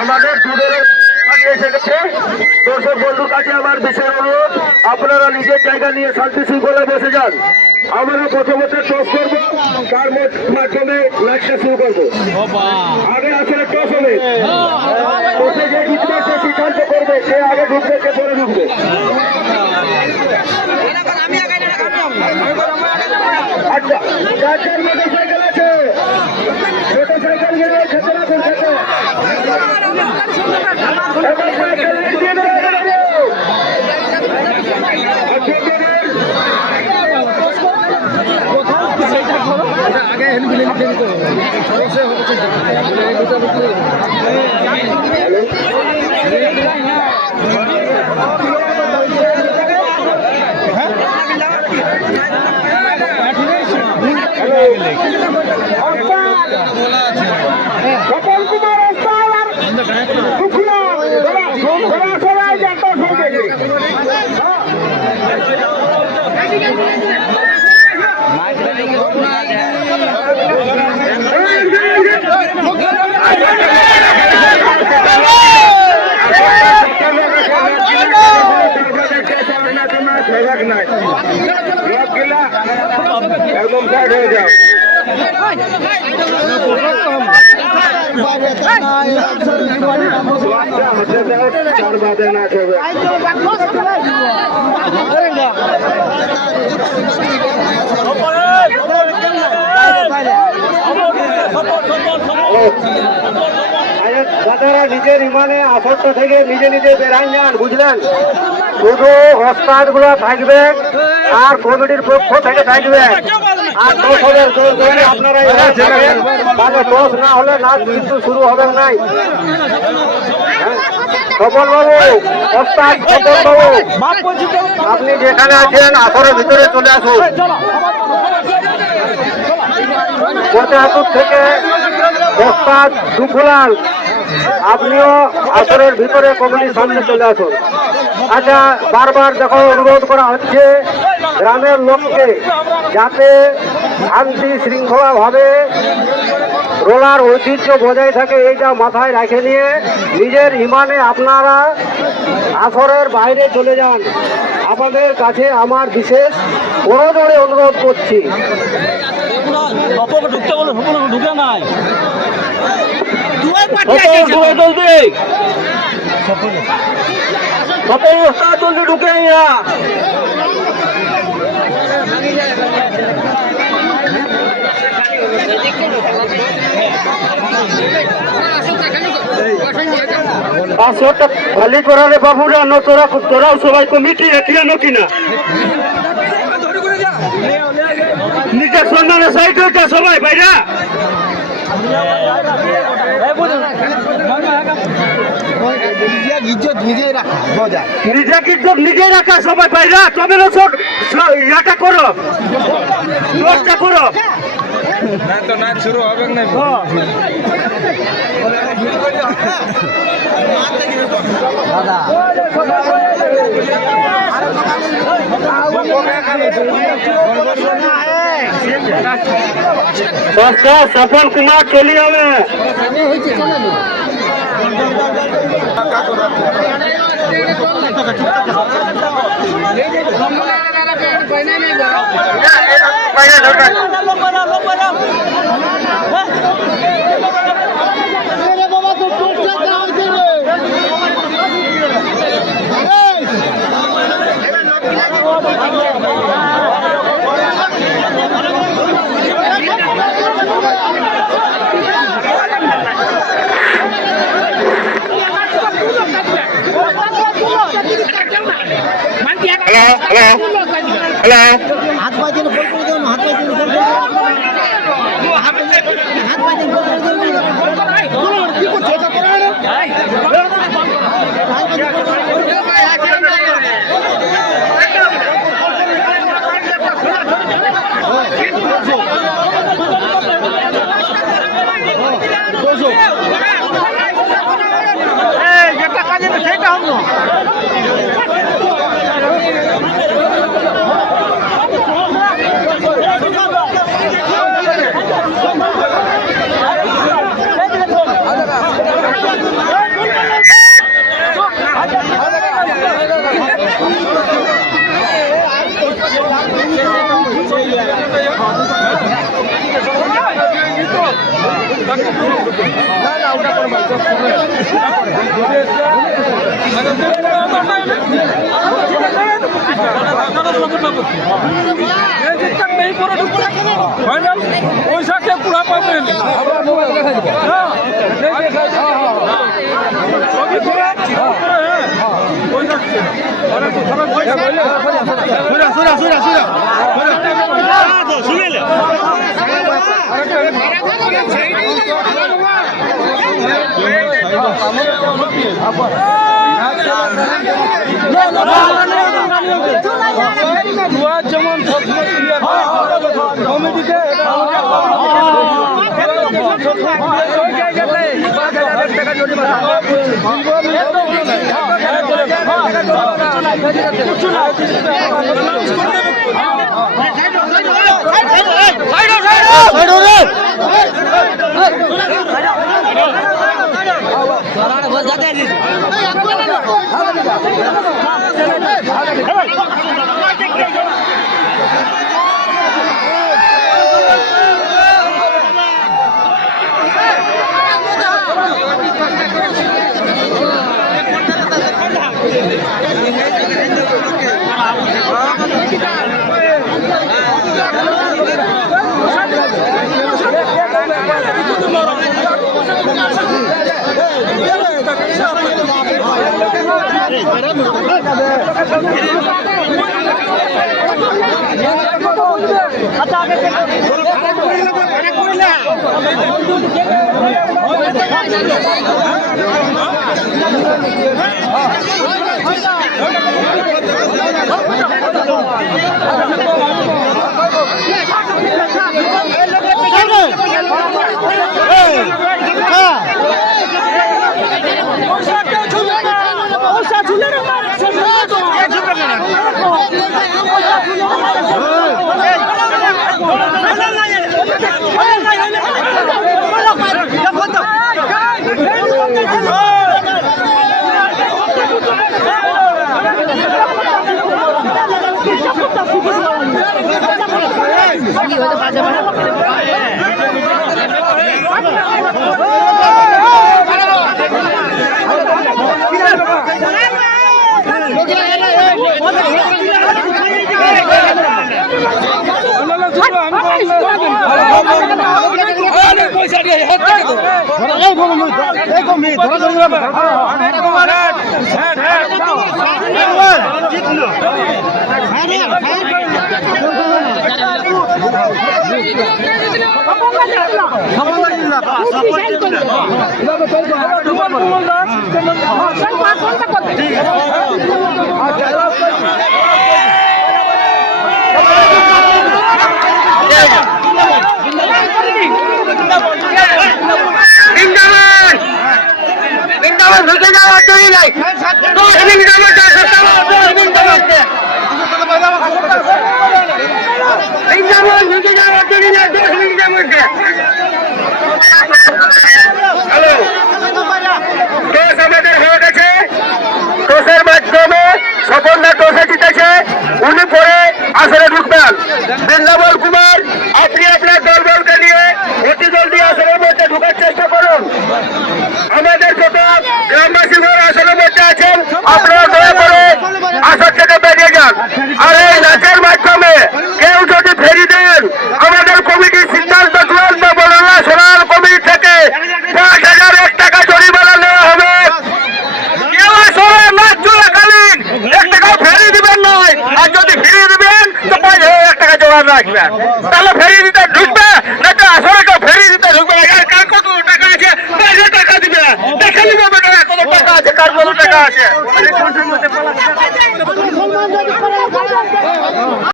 আমাদের দুধের এসে গেছে। দর্শক বন্ধুর কাছে আমার বিশেষ অনুরোধ, আপনারা নিজের জায়গা নিয়ে শান্তি শৃঙ্খলায় বসে যান। আমরা প্রথমত টস করবো, তার মাধ্যমে ম্যাচটা শুরু করবো। আগে আসলে টস হবে, টসে যে জিতবে সে সিদ্ধান্ত করবে সে আগে ঢুকবে কে পরে ঢুকবে। আচ্ছা, চারজন মোটরসাইকেল আছে, মোটরসাইকেল গেলে খেতে রাখুন, খেতে কপাল কুমার একদম সাইড হয়ে যাও। চার বাদে না খেবে দাদারা নিজের ইমানে আসরটা থেকে নিজে নিজে বেরান যান, বুঝলেন? শুধু হস্তাদ গুলো থাকবে আর কমিটির পক্ষ থেকে থাকবে। আর টস হবে, যদি আপনারা তাহলে টস না হলে নাচ কিন্তু শুরু হবে নাই। স্বপন বাবু, ওস্তাদ স্বপন বাবু, আপনি যেখানে আছেন আসরের ভিতরে চলে আসুন। কোটাহাতুর থেকে ওস্তাদ দুফুলাল, আপনিও আসরের ভিতরে কমিটির সামনে চলে আসুন। আচ্ছা, বারবার দেখো অনুরোধ করা হচ্ছে গ্রামের লোককে যাতে শান্তি শৃঙ্খলা ভাবে রোলার ঐতিহ্য বজায় থাকে, এইটা মাথায় রেখে নিয়ে নিজের ইমানে আপনারা আসরের বাইরে চলে যান। আপনাদের কাছে আমার বিশেষ করজোড়ে অনুরোধ করছি। ঢুকে নাই জলদি ঢুকে পাঁচশোটা খালি করারে বাবুরা ন তোরাও সবাই কমিটি এটিয়ানো কিনা নিজের সন্ধানে সাইড হয়েছে সবাই ভাইরা। নিজেই রাখা সবাই ভাইরা, তবে ইয়াটা করো, দোষটা করো। তো নাচ শুরু হবে না। সফল কুমার চলি হবে। हेलो हाथ बाजी ने बोल कर दो, हाथ बाजी ने बोल कर दो, हाथ बाजी ने बोल कर दो, बोलो की को छोटा करा है ये का काजे में सेटा हम नो পয়সা কে পুরা পাবেন যেমন কমিটিতে বৃন্দাবন কুমার, আপনি আপনার দলবলকে নিয়ে অতি জলদি আসনের মধ্যে ঢোকার চেষ্টা করুন। আমাদের যত গ্রামবাসী আসনের মধ্যে আছেন, আপনারা দয়া করে আসর থেকে বেরিয়ে যান। আর এই নাচের মাধ্যমে কেউ যদি ফেরি দেন, আমাদের কমিটির সিদ্ধান্ত চূড়ান্ত বলা সোনার কমিটি থেকে ৫,০০০ টাকা জরিমানা নেওয়া হবে। কেউ আসলে নাচ চলাকালীন ১ টাকাও ফেরি দিবেন নয়, আর যদি ফিরিয়ে দিবেন তো ৫,০০০ টাকা জমা রাখবেন। তাহলে ফেরি দিতে ঢুকবে, না তো আসলে কেউ ফেরি দিতে ঢুকবে না। কার কত টাকা আছে টাকা দিবে, দেখে নিবে কত টাকা আছে, কার কত টাকা আছে।